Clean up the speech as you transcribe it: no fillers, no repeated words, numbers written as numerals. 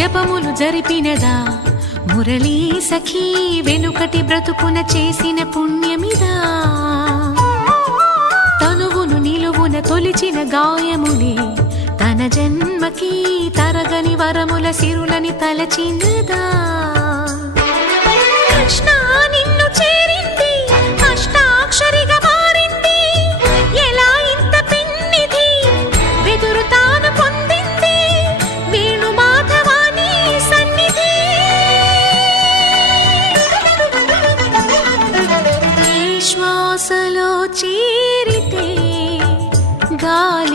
జపములు జరిపినదా మురళీ సఖీ వెనుకటి బ్రతుకున చేసిన పుణ్యమిదా తనువును నిలువున తొలిచిన గాయములే తన జన్మకి తరగని వరముల సిరులని తలచినదా కృష్ణ నిన్ను చేరింది అష్టాక్షరిగా మారింది ఎలా ఇంత పిన్నిది వెదురు తాను పొందింది వేణు మాధవాని సన్నిధి ఈ శ్వాసలో చేరితే గాలి